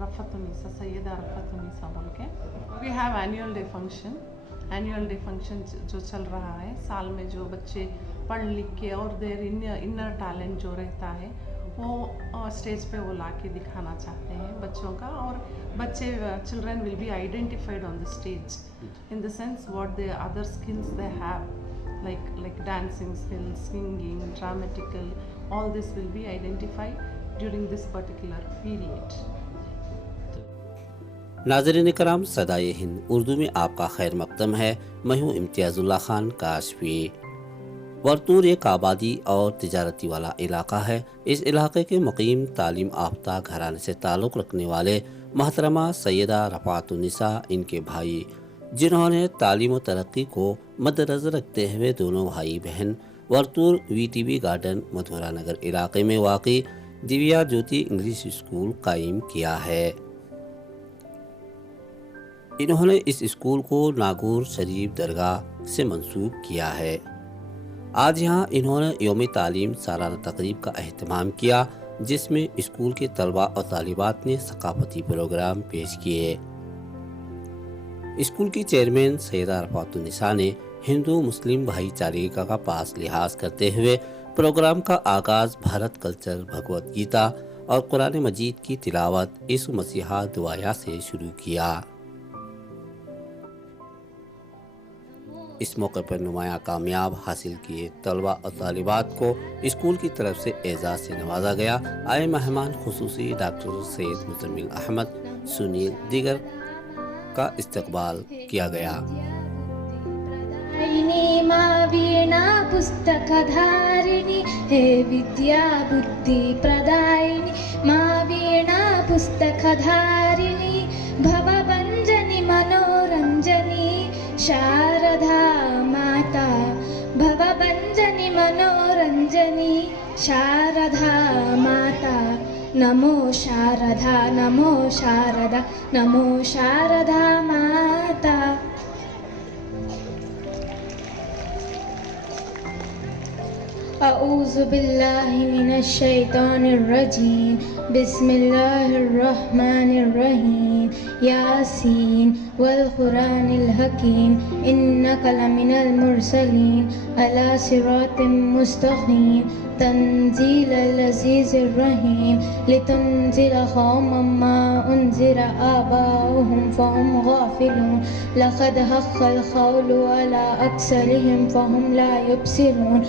रफ़तुन्निसा सैयदा रफ़तुन्निसा बोल के we have annual day function जो चल रहा है साल में। जो बच्चे पढ़ लिख के और देर इनर टैलेंट जो रहता है वो स्टेज पे वो ला के दिखाना चाहते हैं बच्चों का। और बच्चे children will be identified on the stage in the sense what the other skills they have like dancing skills, singing, dramatical, all this will be identified during this particular period. नाज़रीन कराम, सदाए हिंद उर्दू में आपका खैर मकदम है। मैं हूँ इम्तियाज़ुल्लाह खान काशफी। वर्तूर एक आबादी और तिजारती वाला इलाका है। इस इलाके के मुकीम तालीम याफ्ता घराने से ताल्लुक़ रखने वाले मोहतरमा सैयदा रफ़ातुन्निसा इनके भाई, जिन्होंने तालीम व तरक्की को मद्देनज़र रखते हुए दोनों भाई बहन वर्तूर VTB गार्डन मधुरा नगर इलाके में वाक़ई दिव्या ज्योति इंग्लिश स्कूल कायम किया है। इन्होंने इस स्कूल को नागौर शरीफ दरगाह से मंसूब किया है। आज यहाँ इन्होंने यौम तालीम सालाना तकरीब का अहतमाम किया, जिसमें स्कूल के तलबा और तालिबात ने सकाफती प्रोग्राम पेश किए। स्कूल की चेयरमैन सैयदा रफ़ातुन्निसा ने हिंदू मुस्लिम भाईचारे का पास लिहाज करते हुए प्रोग्राम का आगाज भारत कल्चर, भगवत गीता और कुरान मजीद की तिलावत, यीशु मसीहा दुआया से शुरू किया। इस मौके पर नुमाया कामयाब हासिल किए तलबा और तालिबात को स्कूल की तरफ से एजाज से नवाजा गया। आए मेहमान खुसूसी डॉक्टर सैयद मुजम्मिल अहमद सुनील दीगर का इस्तकबाल किया गया। वीणा पुस्तकधारिणी हे विद्या बुद्धि प्रदायिनी, माँ वीणा पुस्तकधारिणी भवभञ्जनी मनोरञ्जनी शारदा माता, भवभञ्जनी मनोरञ्जनी शारदा माता। नमो शारदा नमो शारदा नमो शारदा माता। अऊज़ु बिल्लाहि मिनश शैतानिर रजीम, बिस्मिल्लाहिर रहमानिर रहीम, यासीन वल कुरानिल हकीम, इन्नका लमिनल मुरसलीन अला सिरातिम मुस्तकीम, तंजीलल अज़ीज़िर रहीम, लितुनज़िर कौमम मा उनज़िर आबाउहुम फहुम गाफिलून, लक़द हक़्क़ल क़ौलु अला अक्सरिहिम फहुम ला युबसिरून।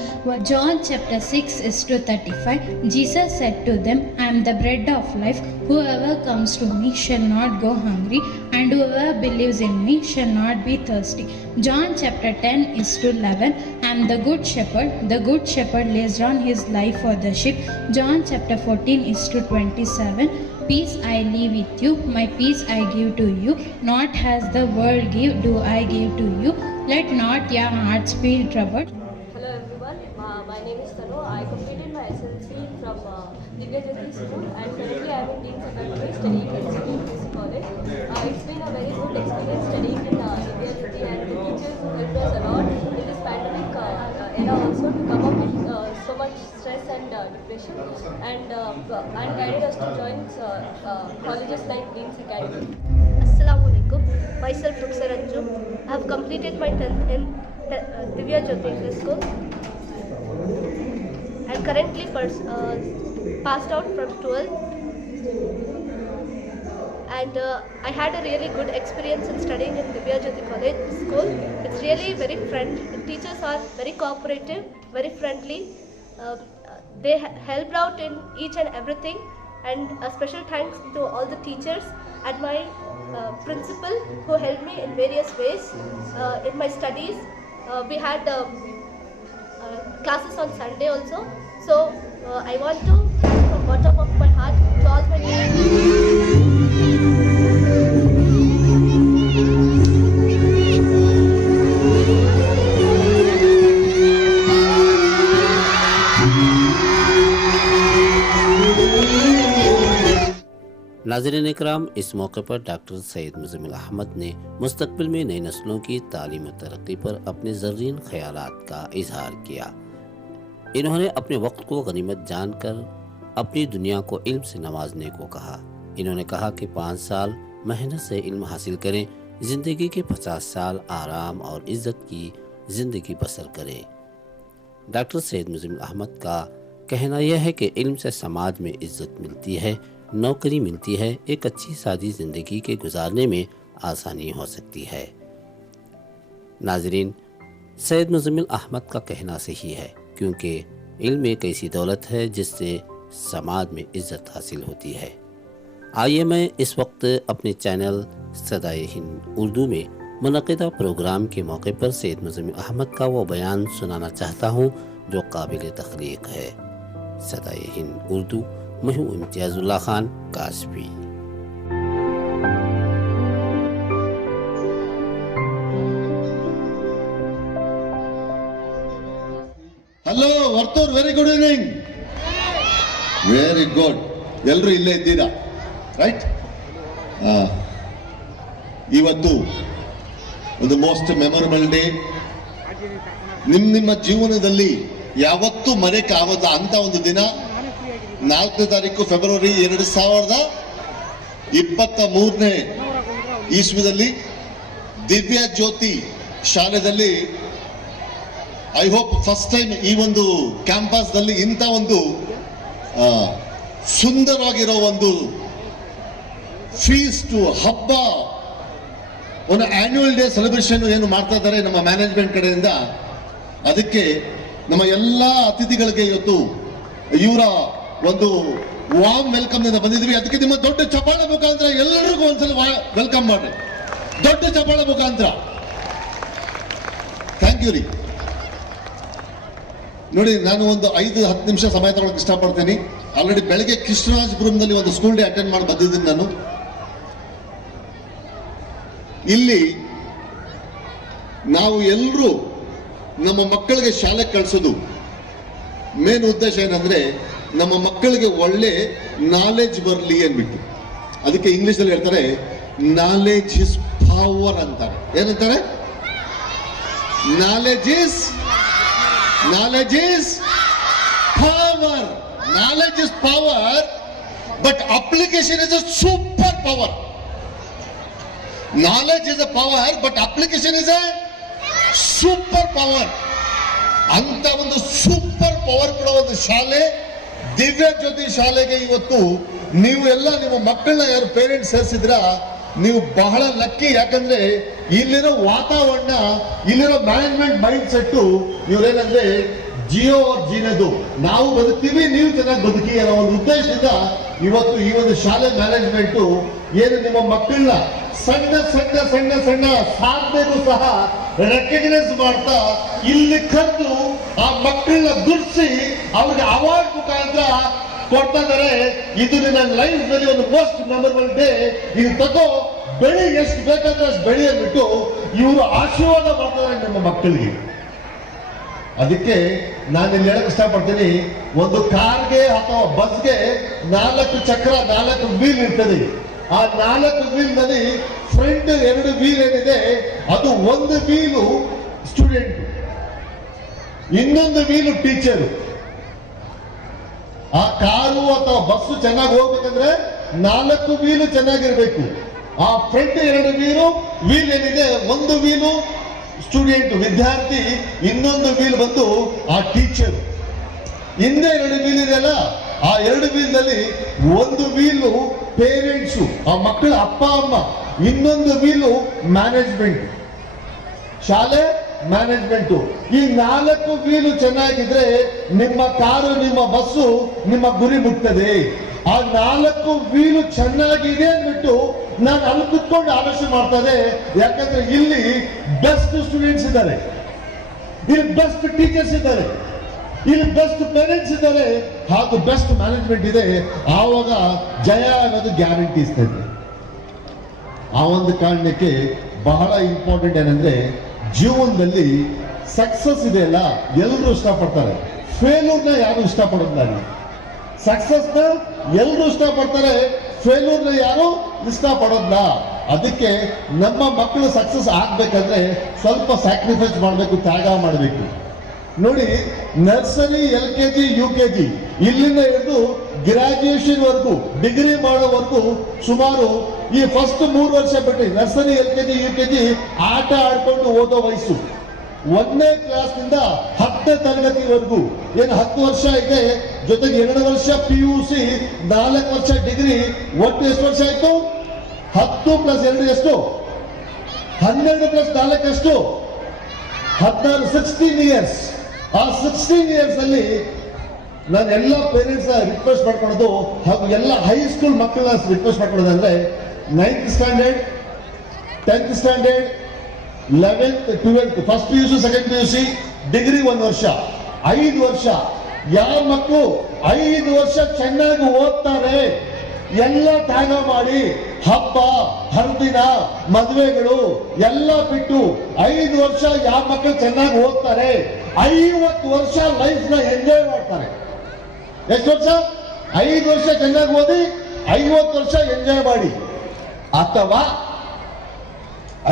John chapter 6:35, Jesus said to them, I am the bread of life. Whoever comes to me shall not go hungry, and whoever believes in me shall not be thirsty. John chapter 10:11, I am the good shepherd. The good shepherd lays down his life for the sheep. John chapter 14:27, peace I leave with you, my peace I give to you. Not as the world give, do I give to you. Let not your hearts be troubled. Hello everyone, my name is Tanu. I completed my SLC from Divya Jyoti School, and currently I am in Dean's Academy studying in CBSE College. It's been a very good experience studying in Divya Jyoti, and the teachers helped us a lot in this pandemic era also to come up with so much stress and depression, and guided us to join colleges like Dean's Academy. Assalamualaikum. Myself Ruksar Anju. I have completed my 10th in Divya Jyoti English School and currently passed out from 12th, and I had a really good experience in studying in Divya Jyoti College School. It's really very friendly. Teachers are very cooperative, very friendly. They helped out in each and everything, and a special thanks to all the teachers and my principal who helped me in various ways in my studies. We had classes on Sunday also, so I want to thank from bottom of my heart to all my teachers. नाज़रीन इकराम, इस मौके पर doctor Syed Muzammil Ahmad ने मुस्तकबिल में नई नस्लों की तालीम और तरक्की पर अपने ज़र्रीन ख्यालात का इजहार किया। इन्होंने अपने वक्त को गनीमत जानकर अपनी दुनिया को इल्म से नवाजने को कहा। इन्होंने कहा कि 5 साल मेहनत से इल्म हासिल करें, ज़िंदगी के 50 साल आराम और इज़्ज़त की ज़िंदगी बसर करें। डॉक्टर सैयद मुज़म्मिल अहमद का कहना यह है कि इल्म से समाज में इज़्ज़त मिलती है, नौकरी मिलती है, एक अच्छी सादी ज़िंदगी के गुजारने में आसानी हो सकती है। नाज़रीन, सैयद मुज़म्मिल अहमद का कहना सही है, क्योंकि इल्म एक ऐसी दौलत है जिससे समाज में इज़्ज़त हासिल होती है। आइए मैं इस वक्त अपने चैनल सदाए हिंद उर्दू में मुनक़िदा प्रोग्राम के मौके पर सैयद मुज़म्मिल अहमद का वो बयान सुनाना चाहता हूँ जो काबिल तख़लीक़ है। सदाए हिंद उर्दू, मैं हूँ Imtiazullah Khan Kashfi. Hello Varthur, very good evening. Very good. ಎಲ್ಲರೂ ಇಲ್ಲೇ ಇದ್ದೀರಾ, ರೈಟ್? ಇವತ್ತು ಒಂದು ಮೋಸ್ಟ್ ಮೆಮೊರಬಲ್ ಡೇ. ನಿಮ್ಮ ಜೀವನದಲ್ಲಿ ಯಾವತ್ತೂ ಮರೆಯಕ್ಕಾಗೋದ ಅಂತ ಒಂದು ದಿನ. 4ನೇ ತಾರೀಕು ಫೆಬ್ರವರಿ 2023 ಇಸ್ವಿದಲ್ಲಿ ದಿವ್ಯ ಜ್ಯೋತಿ ಶಾಲೆಯಲ್ಲಿ ಐ ಹೋಪ್ ಫಸ್ಟ್ ಟೈಮ್ ಈ ಒಂದು ಕ್ಯಾಂಪಸ್ ನಲ್ಲಿ ಇಂಥ ಒಂದು ಸುಂದರವಾಗಿರೋ ಒಂದು ಫೀಸ್ಟ್ ಹಬ್ಬ, ಒಂದು ಆನ್ಯುವಲ್ ಡೇ ಸೆಲೆಬ್ರೇಷನ್ ಏನು ಮಾಡ್ತಾ ಇದ್ದಾರೆ ನಮ್ಮ ಮ್ಯಾನೇಜ್ಮೆಂಟ್ ಕಡೆಯಿಂದ. ಅದಕ್ಕೆ ನಮ್ಮ ಎಲ್ಲ ಅತಿಥಿಗಳಿಗೆ ಇವತ್ತು ಇವರ ಒಂದು ವಾರ್ಮ್ ವೆಲ್ಕಮ್ ನಿಂದ ಬಂದಿದ್ವಿ. ಅದಕ್ಕೆ ನಿಮ್ಮ ದೊಡ್ಡ ಚಪ್ಪಾಳೆ ಮುಖಾಂತರ ಎಲ್ಲರಿಗೂ ಒಂದ್ಸಲ ವೆಲ್ಕಮ್ ಮಾಡ್ರಿ, ದೊಡ್ಡ ಚಪ್ಪಾಳೆ ಮುಖಾಂತರ. ಥ್ಯಾಂಕ್ ಯು ರೀ. ನೋಡಿ, ನಾನು ಒಂದು 5-10 ನಿಮಿಷ ಸಮಯ ತಗೊಳ್ಳೋಕೆ ಇಷ್ಟಪಡ್ತೀನಿ. ಆಲ್ರೆಡಿ ಬೆಳಗ್ಗೆ ಕೃಷ್ಣರಾಜಪುರಂನಲ್ಲಿ ಒಂದು ಸ್ಕೂಲ್ ಡೇ ಅಟೆಂಡ್ ಮಾಡಿ ಬಂದಿದ್ದೀನಿ ನಾನು. ಇಲ್ಲಿ ನಾವು ಎಲ್ಲರೂ ನಮ್ಮ ಮಕ್ಕಳಿಗೆ ಶಾಲೆಗೆ ಕಳಿಸೋದು ಮೇನ್ ಉದ್ದೇಶ ಏನಂದ್ರೆ ನಮ್ಮ ಮಕ್ಕಳಿಗೆ ಒಳ್ಳೆ ನಾಲೆಜ್ ಬರಲಿ ಅಂದ್ಬಿಟ್ಟು. ಅದಕ್ಕೆ ಇಂಗ್ಲಿಷ್ ಅಲ್ಲಿ ಹೇಳ್ತಾರೆ ನಾಲೆಜ್ ಇಸ್ ಪವರ್ ಅಂತಾರೆ. ಏನಂತಾರೆ? Knowledge is power. Knowledge is power, but application is a super power. Knowledge is a power, but application is a super power. ಅಂತ ಒಂದು ಸೂಪರ್ ಪವರ್ ಕೊಡೋ ಒಂದು ಶಾಲೆ ದಿವ್ಯ ಜ್ಯೋತಿ ಶಾಲೆಗೆ ಇವತ್ತು ನೀವು ಎಲ್ಲ ನಿಮ್ಮ ಮಕ್ಕಳನ್ನ ಯಾರು ಪೇರೆಂಟ್ಸ್ ಸೇರಿಸಿದ್ರ ನೀವು ಬಹಳ ಲಕ್ಕಿ. ಯಾಕಂದ್ರೆ ಇಲ್ಲಿರೋ ವಾತಾವರಣ, ಇಲ್ಲಿರೋ ಮ್ಯಾನೇಜ್ಮೆಂಟ್ ಮೈಂಡ್ ಸೆಟ್ ಇವ್ರೇನಂದ್ರೆ ಜಿಯೋ ಜೀನದು, ನಾವು ಬದುಕ್ತೀವಿ ನೀವು ಚೆನ್ನಾಗಿ ಬದುಕಿ ಅನ್ನೋ ಒಂದು ಉದ್ದೇಶದಿಂದ ಇವತ್ತು ಈ ಒಂದು ಶಾಲೆ ಮ್ಯಾನೇಜ್ಮೆಂಟ್ ಏನು ನಿಮ್ಮ ಮಕ್ಕಳನ್ನ ಸಣ್ಣ ಸಣ್ಣ ಸಣ್ಣ ಸಣ್ಣ ಸಾಧನೆಗೂ ಸಹ ರೆಕಗ್ನೈಸ್ ಮಾಡ್ತಾ ಇಲ್ಲಿ ಕರೆದು ಆ ಮಕ್ಕಳನ್ನ ಗುರ್ಸಿ ಅವ್ರಿಗೆ ಅವಾರ್ಡ್ ಮುಖಾಂತರ ಕೊಡ್ತಾ ಇದ್ದಾರೆ. ಇದು ನನ್ನ ಲೈಫ್ ನಲ್ಲಿ ಒಂದು ಮೋಸ್ಟ್ ಮೆಮೊರಬಲ್ ಡೇ. ಇದು ತಗೋ, ಬೆಳಿ, ಎಷ್ಟು ಬೇಕಾದ್ರೆ ಅಷ್ಟು ಬೆಳಿ ಅಂದ್ಬಿಟ್ಟು ಇವರು ಆಶೀರ್ವಾದ ಮಾಡ್ತಾರೆ ನಿಮ್ಮ ಮಕ್ಕಳಿಗೆ. ಅದಕ್ಕೆ ನಾನು ಇಲ್ಲಿ ಹೇಳಕ್ ಇಷ್ಟಪಡ್ತೀನಿ, ಒಂದು ಕಾರ್ಗೆ ಅಥವಾ ಬಸ್ಗೆ 4 ಚಕ್ರ, 4 ವೀಲ್ ಇರ್ತದೆ. ಆ 4 ವೀಲ್ ನಲ್ಲಿ ಫ್ರಂಟ್ 2 ವೀಲ್ ಏನಿದೆ ಅದು ಒಂದು ವೀಲು ಸ್ಟೂಡೆಂಟ್, ಇನ್ನೊಂದು ವೀಲು ಟೀಚರ್. ಆ ಕಾರು ಅಥವಾ ಬಸ್ಸು ಚೆನ್ನಾಗಿ ಹೋಗ್ಬೇಕಂದ್ರೆ 4 ವೀಲು ಚೆನ್ನಾಗಿರ್ಬೇಕು. ಆ ಫ್ರಂಟ್ 2 ವೀಲ್ ಏನಿದೆ, ಒಂದು ವೀಲು ಸ್ಟೂಡೆಂಟ್ ವಿದ್ಯಾರ್ಥಿ, ಇನ್ನೊಂದು ವೀಲ್ ಬಂದು ಆ ಟೀಚರ್. ಹಿಂದೆ 2 ವೀಲ್ ಇದೆಯಲ್ಲ, ಆ 2 ವೀಲ್ ನಲ್ಲಿ ಒಂದು ವೀಲು ಪೇರೆಂಟ್ಸು, ಆ ಮಕ್ಕಳ ಅಪ್ಪ ಅಮ್ಮ, ಇನ್ನೊಂದು ವೀಲು ಮ್ಯಾನೇಜ್ಮೆಂಟ್, ಶಾಲೆ ಮ್ಯಾನೇಜ್ಮೆಂಟ್. ಈ 4 ವೀಲು ಚೆನ್ನಾಗಿದ್ರೆ ನಿಮ್ಮ ಕಾರು, ನಿಮ್ಮ ಬಸ್ಸು ನಿಮ್ಮ ಗುರಿ ಮುಟ್ತದೆ. ಆ 4 ವೀಲು ಚೆನ್ನಾಗಿದೆ ಅಂದ್ಬಿಟ್ಟು ನಾನು ಅಲ್ಲಿ ಕುತ್ಕೊಂಡು ಆಲೋಚನೆ ಮಾಡ್ತಾರೆ. ಯಾಕಂದ್ರೆ ಇಲ್ಲಿ ಬೆಸ್ಟ್ ಸ್ಟೂಡೆಂಟ್ಸ್ ಇದ್ದಾರೆ, ಇಲ್ಲಿ ಬೆಸ್ಟ್ ಟೀಚರ್ಸ್ ಇದ್ದಾರೆ, ಇಲ್ಲಿ ಬೆಸ್ಟ್ ಪೇರೆಂಟ್ಸ್ ಇದ್ದಾರೆ, ಹಾಗೂ ಬೆಸ್ಟ್ ಮ್ಯಾನೇಜ್ಮೆಂಟ್ ಇದೆ. ಆವಾಗ ಜಯ ಅನ್ನೋದು ಗ್ಯಾರಂಟಿ ಇರ್ತದೆ. ಆ ಒಂದು ಕಾರಣಕ್ಕೆ ಬಹಳ ಇಂಪಾರ್ಟೆಂಟ್ ಏನಂದ್ರೆ ಜೀವನದಲ್ಲಿ ಸಕ್ಸಸ್ ಇದೆಯಲ್ಲ ಎಲ್ಲರೂ ಇಷ್ಟಪಡ್ತಾರೆ, ಫೇಲ್ಯೂರ್ನ ಯಾರು ಇಷ್ಟಪಡೋದಿಲ್ಲ. ಸಕ್ಸಸ್ನ ಎಲ್ಲರೂ ಇಷ್ಟಪಡ್ತಾರೆ, ಫೇಲ್ಯೂರ್ನ ಯಾರು ಇಷ್ಟಪಡೋದಿಲ್ಲ. ಅದಕ್ಕೆ ನಮ್ಮ ಮಕ್ಕಳು ಸಕ್ಸಸ್ ಆಗ್ಬೇಕಂದ್ರೆ ಸ್ವಲ್ಪ ಸ್ಯಾಕ್ರಿಫೈಸ್ ಮಾಡಬೇಕು, ತ್ಯಾಗ ಮಾಡಬೇಕು. ನೋಡಿ, ನರ್ಸರಿ, LKG, UKG ಇಲ್ಲಿಂದ ಹಿಡಿದು ಗ್ರಾಜ್ಯುಯೇಷನ್ ವರ್ಗು, ಡಿಗ್ರಿ ಮಾಡೋವರೆಗೂ ಸುಮಾರು ಈ ಫಸ್ಟ್ 3 ವರ್ಷ ಬಿಟ್ಟು ನರ್ಸರಿ, LKG, UKG ಆಟ ಆಡ್ಕೊಂಡು ಓದೋ ವಯಸ್ಸು. 1ನೇ ಕ್ಲಾಸ್ನಿಂದ 10ನೇ ತರಗತಿವರೆಗೂ ಏನು 10 ವರ್ಷ ಇದೆ, ಜೊತೆಗೆ 2 ವರ್ಷ PUC, 4 ವರ್ಷ ಡಿಗ್ರಿ, ಒಟ್ಟು ಎಷ್ಟು ವರ್ಷ ಆಯ್ತು? 10 + 2 ಎಷ್ಟು? 12 + 4 ಎಷ್ಟು? 16, 16 ಇಯರ್ಸ್. ಆ 16 ಇಯರ್ಸ್ ಅಲ್ಲಿ ನಾನು ಎಲ್ಲ ಪೇರೆಂಟ್ಸ್ ರಿಕ್ವೆಸ್ಟ್ ಮಾಡ್ಕೊಳ್ಳೋದು, ಹಾಗೂ ಎಲ್ಲ ಹೈಸ್ಕೂಲ್ ಮಕ್ಕಳನ್ನ ರಿಕ್ವೆಸ್ಟ್ ಮಾಡ್ಕೊಳ್ಳೋದಂದ್ರೆ 9th standard, 10th standard, 11th, 12th, first PUC, second PUC, degree 1 ವರ್ಷ, 5 ವರ್ಷ. ಯಾವ ಮಕ್ಕಳು 5 ವರ್ಷ ಚೆನ್ನಾಗಿ ಓದ್ತಾರೆ ಎಲ್ಲ ತ್ಯಾಗ ಮಾಡಿ ಹಬ್ಬ ಹರಿದಿನ ಮದುವೆಗಳು ಎಲ್ಲ ಬಿಟ್ಟು 5 ವರ್ಷ ಯಾವ ಮಕ್ಕಳು ಚೆನ್ನಾಗಿ ಓದ್ತಾರೆ 50 ವರ್ಷ ಲೈಫ್ ನ ಎಂಜಾಯ್ ಮಾಡ್ತಾರೆ. ಎಷ್ಟು ವರ್ಷ? 5 ವರ್ಷ ಚೆನ್ನಾಗಿ ಓದಿ 50 ವರ್ಷ ಎಂಜಾಯ್ ಮಾಡಿ. ಅಥವಾ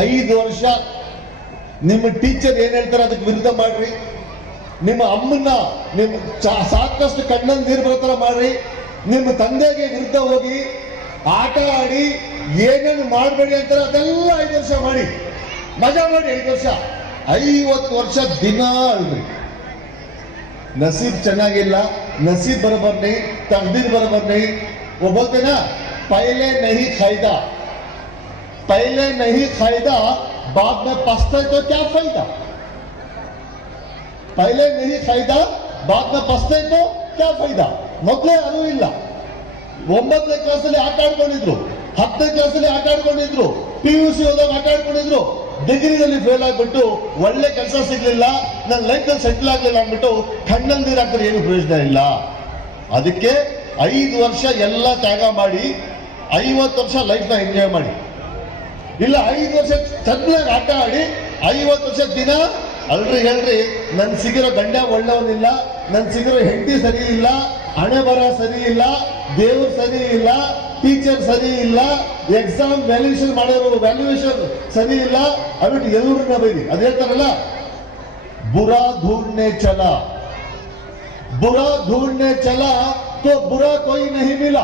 5 ವರ್ಷ ನಿಮ್ಮ ಟೀಚರ್ ಏನ್ ಹೇಳ್ತಾರೆ ಅದಕ್ಕೆ ವಿರುದ್ಧ ಮಾಡ್ರಿ, ನಿಮ್ಮ ಅಮ್ಮನ್ನ ನಿಮ್ ಸಾಕಷ್ಟು ಕಣ್ಣಲ್ಲಿ ನೀರು ಬರೋ ತರ ಮಾಡ್ರಿ, ನಿಮ್ಮ ತಂದೆಗೆ ವಿರುದ್ಧ ಹೋಗಿ ಆಟ ಆಡಿ ಏನೇನು ಮಾಡಬೇಡಿ ಅಂತಾರೆ ಅದೆಲ್ಲ 5 ವರ್ಷ ಮಾಡಿ, ಮಜಾ ಮಾಡಿ. 5 ವರ್ಷ, 50 ವರ್ಷ ದಿನ ಅಲ್ರಿ. नसीब ಚೆನ್ನಾಗಿಲ್ಲ, नसीब बराबर नहीं, तकदीर बराबर नहीं. वो बोलते ना, पहले नहीं खाएगा, पहले नहीं खाएगा बाद में पछताए तो क्या फायदा. पहले नहीं खाएगा बाद में पछताए तो क्या फायदा. ಮೊದಲೇ ಅರಿವು ಇಲ್ಲ. 9ನೇ ಕ್ಲಾಸಲ್ಲಿ ಆಟ ಆಡ್ಕೊಂಡಿದ್ರು, 10ನೇ ಕ್ಲಾಸಲ್ಲಿ ಆಟ ಆಡ್ಕೊಂಡಿದ್ರು, PUC ಹೋದಾಗ ಆಟ ಆಡ್ಕೊಂಡಿದ್ರು, ಡಿಗ್ರಿಯಲ್ಲಿ ಫೇಲ್ ಆಗ್ಬಿಟ್ಟು ಒಳ್ಳೆ ಕೆಲಸ ಸಿಗ್ಲಿಲ್ಲ, ನನ್ನ ಲೈಫ್ ನಲ್ಲಿ ಸೆಟ್ಲ್ ಆಗ್ಲಿಲ್ಲ ಅಂದ್ಬಿಟ್ಟು ಕಣ್ಣಲ್ಲಿ ನೀರು ಹಾಕಿದ್ರೆ ಏನು ಪ್ರಯೋಜನ ಇಲ್ಲ. ಅದಕ್ಕೆ 5 ವರ್ಷ ಎಲ್ಲ ತ್ಯಾಗ ಮಾಡಿ 50 ವರ್ಷ ಲೈಫ್ ನ ಎಂಜಾಯ್ ಮಾಡಿ. ಇಲ್ಲ 5 ವರ್ಷ ಚೆನ್ನಾಗಿ ಆಟ ಆಡಿ 50 ವರ್ಷ ದಿನ ಅಲ್ರಿ ಹೇಳ್ರಿ, ನನ್ ಸಿಗಿರೋ ಗಂಡ ಒಳ್ಳೆಯವನಿಲ್ಲ, ನನ್ ಸಿಗಿರೋ ಹೆಂಡತಿ ಸರಿ ಇಲ್ಲ, ಹಣೆ ಬರ ಸರಿ ಇಲ್ಲ, ದೇವ್ರು ಸರಿ ಇಲ್ಲ, ಟೀಚರ್ ಸರಿ ಇಲ್ಲ, ಎಕ್ಸಾಮ್ ವ್ಯಾಲ್ಯೂಯೇಷನ್ ಮಾಡಿರೋ ವ್ಯಾಲ್ಯೂಯೇಷನ್ ಸರಿ ಇಲ್ಲ ಅಬಿಟ್ಟು ಎಲ್ಲರನ್ನ ಬೈದಿ. ಅದ್ ಹೇಳ್ತಾರಲ್ಲ, ಬುರಾ ಢೂಂಢನೆ ಚಲ, ಬುರಾ ಢೂಂಢನೆ ಚಲ तो बुरा कोई नहीं मिला,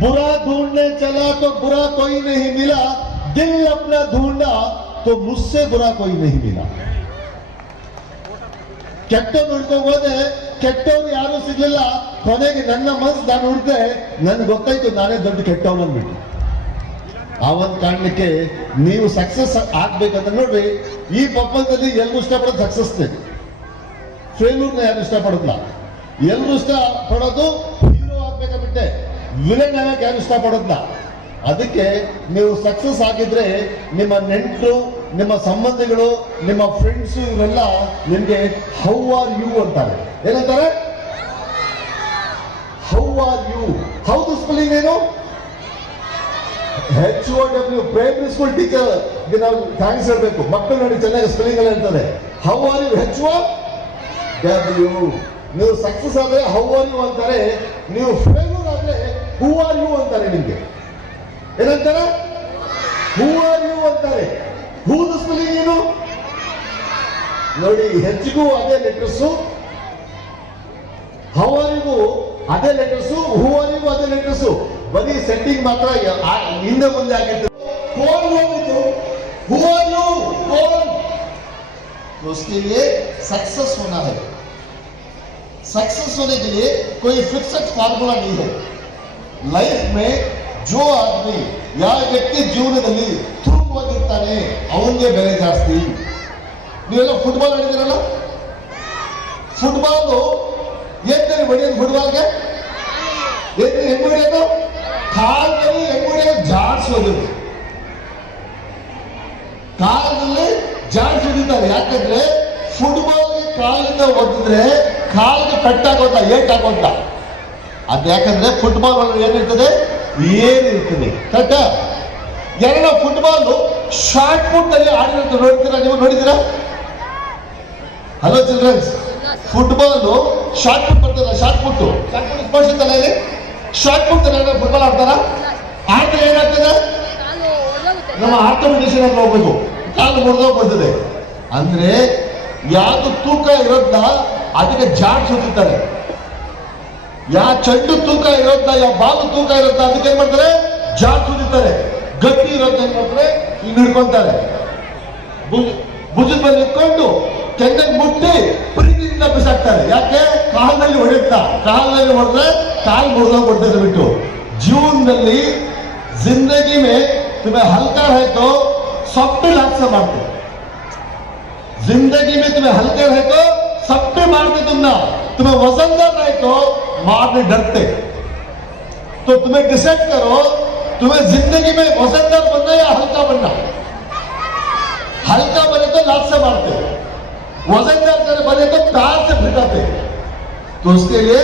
बुरा ढूंढने चला तो बुरा कोई नहीं मिला, दिल अपना ढूंढा तो मुझसे बुरा कोई नहीं मिला. ಕೆಟ್ಟವ್ರು ಹುಡ್ಕೊಂಡು ಹೋದೆ, ಕೆಟ್ಟವ್ರು ಯಾರು ಸಿಗ್ಲಿಲ್ಲ, ಕೊನೆಗೆ ನನ್ನ ಮನಸ್ಸು ನಾನು ಹುಡ್ದೆ, ನನ್ಗೆ ಗೊತ್ತಾಯ್ತು ನಾನೇ ದೊಡ್ಡ ಕೆಟ್ಟವನು ಅಂದ್ಬಿಟ್ಟು. ಆ ಒಂದು ಕಾರಣಕ್ಕೆ ನೀವು ಸಕ್ಸಸ್ ಆಗ್ಬೇಕಂದ್ರೆ ನೋಡ್ರಿ, ಈ ಪ್ರಪಂಚದಲ್ಲಿ ಎಲ್ಲರೂ ಇಷ್ಟಪಡೋದು ಸಕ್ಸಸ್ನೇ, ಫೇಲ್ಯೂರ್ನ ಯಾರು ಇಷ್ಟಪಡೋದಿಲ್ಲ. ಎಲ್ಲರೂ ಇಷ್ಟ ಪಡೋದು ಹೀರೋ ಆಗ್ಬೇಕಂಬಿಟ್ಟೆ, ವಿಲನ್ ಆಗಕ್ಕೆ ಯಾರು ಇಷ್ಟ ಪಡೋದಿಲ್ಲ. ಅದಕ್ಕೆ ನೀವು ಸಕ್ಸಸ್ ಆಗಿದ್ರೆ ನಿಮ್ಮ ನೆಂಟರು, ನಿಮ್ಮ ಸಂಬಂಧಿಗಳು, ನಿಮ್ಮ ಫ್ರೆಂಡ್ಸ್ ಇವರೆಲ್ಲ ನಿಮ್ಗೆ ಹೌ ಆರ್ ಯು ಅಂತಾರೆ. ಏನಂತಾರೆ? How are you. ಹೌದು ಸ್ಪೆಲ್ಲಿಂಗ್ ಏನು? HOW. ಪ್ರೈಮರಿ ಸ್ಕೂಲ್ ಟೀಚರ್ ನಾವು ಥ್ಯಾಂಕ್ಸ್ ಹೇಳ್ಬೇಕು. ಮಕ್ಕಳು ನೋಡಿ ಚೆನ್ನಾಗಿ ಸ್ಪೆಲ್ಲಿಂಗ್ ಎಲ್ಲ ಇರ್ತದೆ. How are you, HOW. ನೀವು ಸಕ್ಸಸ್ ಆದ್ರೆ ಹೌ ಆರ್ ಯು ಅಂತಾರೆ, ನೀವು ಫೇಲ್ಯೂರ್ ಆದ್ರೆ ಹೂ ಆರ್ ಯು ಅಂತಾರೆ. ನಿಮ್ಗೆ ಏನಂತಾರೆ? ಹೂ ಆರ್ ಯು ಅಂತಾರೆ. ಹೂದು ಸ್ಪೆಲ್ಲಿಂಗ್ ಏನು ನೋಡಿ, ಹೆಚ್ಚಿಗೂ ಅದೇ ಲೆಟರ್ಸು, ಹೌ ಆರ್ ಯು ಅದೇ ಲೆಟರ್ಸು, ಹೂ ಆರ್ ಯು ಅದೇ ಲೆಟರ್ಸು, ಬರೀ ಸೆಟ್ಟಿಂಗ್ ಮಾತ್ರ ಹಿಂದೆ ಮುಂದೆ ಆಗಿತ್ತು. कौन होगी हु आर यू कौन, तो उसके लिए सक्सेस होना है. सक्सेस होने के लिए कोई फिक्स्ड फार्मूला नहीं है. लाइफ में जो आदमी या व्यक्ति ಜೀವನದಲ್ಲಿ ತೂಕವಾಗಿರ್ತಾನೆ ಅವನಿಗೆ ಬೆಲೆ ಜಾಸ್ತಿ. ನೀವೆಲ್ಲ ಫುಟ್ಬಾಲ್ ಆಡಿದಿರಲ್ಲ, ಫುಟ್ಬಾಲ್ ಏನ್ ಹೊಡೆಯೋದು? ಫುಟ್ಬಾಲ್ಗೆ ಏನ್ ಹೆಂಗ್ ಹೊಡೆಯೋದು? ಕಾಲದಲ್ಲಿ ಹೆಂಗ್ ಹೊಡೆಯೋದು? ಜಾಡ್ಸೋದು. ಕಾಲದಲ್ಲಿ ಜಾಡ್ಸ್ ಹೊಡಿತಾರೆ. ಯಾಕಂದ್ರೆ ಫುಟ್ಬಾಲ್ಗೆ ಕಾಲಿಂದ ಒದ್ದಿದ್ರೆ ಕಾಲಿಗೆ ಪೆಟ್ಟಾಗೋದ, ಏಟಾಗೋದ. ಅದ್ ಯಾಕಂದ್ರೆ ಫುಟ್ಬಾಲ್ ಒಳಗೆ ಏನಿರ್ತದೆ? ಏನಿರ್ತದೆ. ಕರೆಕ್ಟಾ? ಎರಡು ಫುಟ್ಬಾಲ್ ಶಾರ್ಟ್ ಪುಟ್ ಅಲ್ಲಿ ಆಡಿರೋದು ನೋಡ್ತೀರಾ? ನೀವು ನೋಡಿದ್ದೀರಾ? Hello childrens, football shot put ಬರ್ತಲ್ಲ, ಶಾರ್ಟ್ ಪುಟ್ ಸ್ಪೋರ್ಟ್ಸ್ ತಲೆ ಶಾರ್ಟ್ ಪುಟ್ ತಲೆ ಫುಟ್ಬಾಲ್ ಆಡ್ತಾರ? ಆಡ್ತಾರೆ ಏನಾಗ್ತದೆ? ನಮ್ಮ ಆರ್ಥೋಪೆಡಿಷನ್ ಹತ್ರ ಹೋಗ್ಬೇಕು, ಕಾಲು ಮುರಿದೋಗ್ಬಿಡ್ತದೆ. ಅಂದ್ರೆ ಯಾವ್ದು ತೂಕ ಇರೋದ್ನ ಅದಕ್ಕೆ ಜಾಡ್ಸ್ ಹೊತ್ತಿದ್ದಾರೆ. ಯಾವ ಚೆಂಡು ತೂಕ ಇರೋದ್ನ, ಯಾವ ಬಾಲು ತೂಕ ಇರೋದ್ನ ಅದಕ್ಕೆ ಏನ್ ಮಾಡ್ತಾರೆ, ಜಾರ್ ತುದಿತಾರೆ. ಗಟ್ಟಿ ಇರೋದ್ನ ಏನ್ ಮಾಡ್ತಾರೆ, ಹಿಂಗ್ ಹಿಡ್ಕೊಂತಾರೆ. ಭುಜದ ಮೇಲೆ ಇಟ್ಕೊಂಡು ಕೆನ್ನೆಗೆ ಮುಟ್ಟಿ ಪ್ರೀತಿಯಿಂದ ಬಿಸಾಕ್ತಾರೆ. ಯಾಕೆ? ಕಾಲಿನಲ್ಲಿ ಹೊಡೆಯುತ್ತಾ, ಕಾಲಿನಲ್ಲಿ ಹೊಡೆದ್ರೆ ಕಾಲು ಮುರಿದೋಗ್ಬಿಡ್ತದೆ ಬಿಟ್ಟು. ಜೀವನದಲ್ಲಿ जिंदगी में तुम्हें हल्का है तो सब पे हादसा मारते, जिंदगी में तुम्हें हल्का है तो सब पे मारते तुम्हें वजनदार है तो मारने डरते. तो तुम्हें डिसाइड करो, तुम्हें जिंदगी में वजनदार बनना या हल्का बनना. हल्का बने तो लात से मारते, वजनदार बने तो प्यार से भिड़ाते. तो उसके लिए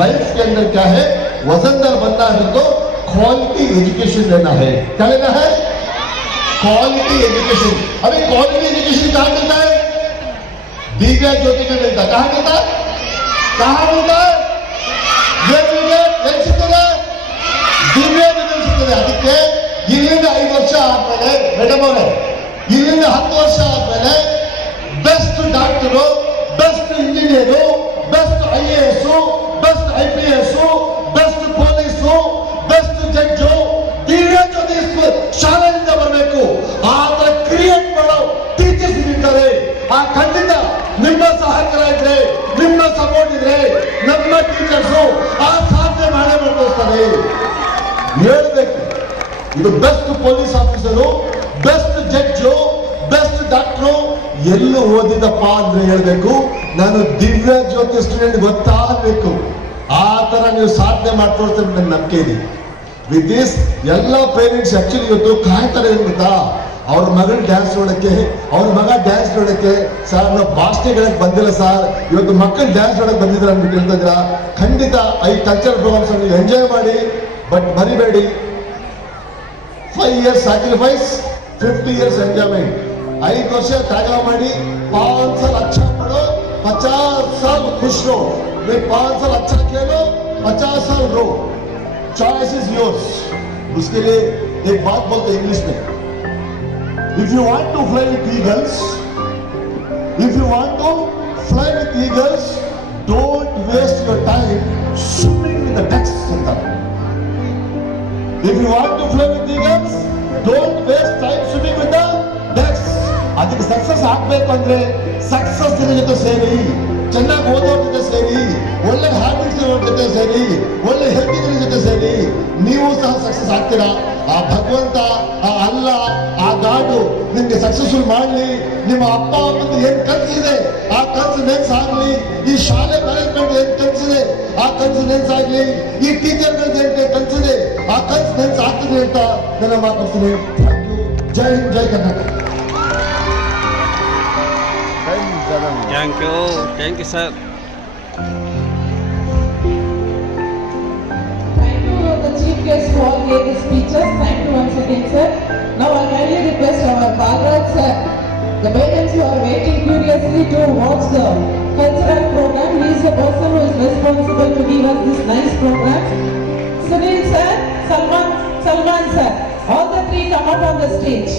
लाइफ के अंदर क्या है, वजनदार बनना है तो क्वालिटी एजुकेशन लेना है. क्या लेना है? Quality education. अभी क्वालिटी एजुकेशन कहाँ मिलता है? दिव्या ज्योति में मिलता है. कहाँ मिलता है? कहाँ मिलता है? दिव्या ज्योति ಸಿಗ್ತದೆ. ಅದಕ್ಕೆ ಇಲ್ಲಿಂದ 5 ವರ್ಷ ಆದ್ಮೇಲೆ ಮೇಡಮ್ ಅವರೇ, ಇಲ್ಲಿಂದ 10 ವರ್ಷ ಆದ್ಮೇಲೆ best doctor, best engineer, best IAS, best IPS, best police, best judge Divya Jyothi ಶಾಲೆಯಿಂದ ಬರಬೇಕು. ಆ ತರ ಕ್ರಿಯೇಟ್ ಮಾಡೋ ಟೀಚರ್ಸ್ ಇರ್ತಾರೆ. ಆ ಖಂಡಿತ ನಿಮ್ಮ ಸಹಕಾರ ಇದ್ರೆ, ನಿಮ್ಮ ಸಪೋರ್ಟ್ ಇದ್ರೆ ನಮ್ಮ ಟೀಚರ್ಸ್ ಆ ಸಾಧನೆ ಮಾಡೇ ಮಾಡ್ತಾರೆ. ಹೇಳ್ಬೇಕು, ಇದು best police officer, best judge, best doctor ಎಲ್ಲೂ ಓದಿದಪ್ಪ ಅಂದ್ರೆ ಹೇಳ್ಬೇಕು, ನಾನು ದಿವ್ಯಾ ಜ್ಯೋತಿ ಸ್ಟೂಡೆಂಟ್ ಗೊತ್ತಾಗಬೇಕು. ಆ ತರ ನೀವು ಸಾಧನೆ ಮಾಡ್ತೋಡ್ತಾರೆ ನನ್ನ ನಂಬಿಕೆ ಇದೆ. ವಿತ್ ದಿಸ್ ಎಲ್ಲ ಪೇರೆಂಟ್ಸ್ ಆಕ್ಚುಲಿ ಇವತ್ತು ಕಾಯ್ತಾರೆ ಗೊತ್ತಾ, ಅವ್ರ ಮಗಳ ಡ್ಯಾನ್ಸ್ ನೋಡಕ್ಕೆ, ಅವ್ರ ಮಗ ಡ್ಯಾನ್ಸ್ ನೋಡಕ್ಕೆ. ಸರ್ ನಾವು ಭಾಷಣೆಗಳಕ್ಕೆ ಬಂದಿಲ್ಲ ಸರ್, ಇವತ್ತು ಮಕ್ಕಳು ಡ್ಯಾನ್ಸ್ ನೋಡಕ್ ಬಂದಿದ್ರ ಅಂದ್ಬಿಟ್ಟು ಹೇಳ್ತಾ ಇದ್ರ. ಖಂಡಿತ 5 ಕಲ್ಚರಲ್ ಪ್ರೋಗ್ರಾಮ್ಸ್ ನೀವು ಎಂಜಾಯ್ ಮಾಡಿ, ಬಟ್ ಮರಿಬೇಡಿ 5 years ಸ್ಯಾಕ್ರಿಫೈಸ್, 50 years ಎಂಜಾಯ್ಮೆಂಟ್. 5 ವರ್ಷ ತ್ಯಾಗ ಮಾಡಿ 5 साल अच्छा पढ़ो, 50 साल खुश रहो. 5 साल अच्छा खेलो, 50 साल रो. Choice is yours. उसके लिए एक बात बोलते इंग्लिश में, if you want to fly with eagles, if you want to fly with eagles, don't waste your time swimming with the ducks. If you want to fly with eagles, don't waste time swimming with the ducks. ಅದಕ್ಕೆ success ಆಗ್ಬೇಕು ಅಂದ್ರೆ success ಜೊತೆ ಸೇರಿ, ಚೆನ್ನಾಗಿ ಓದೋರ ಜೊತೆ ಸೇರಿ, ಒಳ್ಳೆ habits ಇರೋರ ಜೊತೆ ಸೇರಿ, ಒಳ್ಳೆ ಹೆಲ್ತ್ ಜೊತೆ ಸೇರಿ ನೀವು ಸಹ ಸಕ್ಸಸ್ ಆಗ್ತೀರಾ. ಆ ಭಗವಂತ, ಆ ಅಲ್ಲ, ಆ ಗಾಡು ನಿಮ್ಗೆ ಸಕ್ಸಸ್ಫುಲ್ ಮಾಡ್ಲಿ. ನಿಮ್ಮ ಅಪ್ಪ ಅಮ್ಮಂದು ಏನ್ ಕನಸಿದೆ ಆ ಕನಸು ನೆನ್ಸಾಗ್ಲಿ. ಈ ಶಾಲೆ ಮ್ಯಾನೇಜ್ಮೆಂಟ್ ಏನ್ ಕನಸಿದೆ ಆ ಕನಸು ನೆನ್ಸಾಗ್ಲಿ. ಈ ಟೀಚರ್ಗಳು ಏನ್ ಕನಸಿದೆ ಆ ಕನಸು ನೆನ್ಸಾಗ್ತದೆ ಅಂತ ನನ್ನ ಮಾತಾಡ್ತೀನಿ. Thank you. ಜೈ ಹಿಂದ್, ಜೈ Karnataka. Thank you, sir. Thank you, the chief guest who all gave the speeches. Thank you once again, sir. Now I kindly request our Bhagat sir, the parents who are waiting curiously to watch the cultural program. He is the person who is responsible to give us this nice program. Sunil sir, Salman sir, all the three come up on the stage.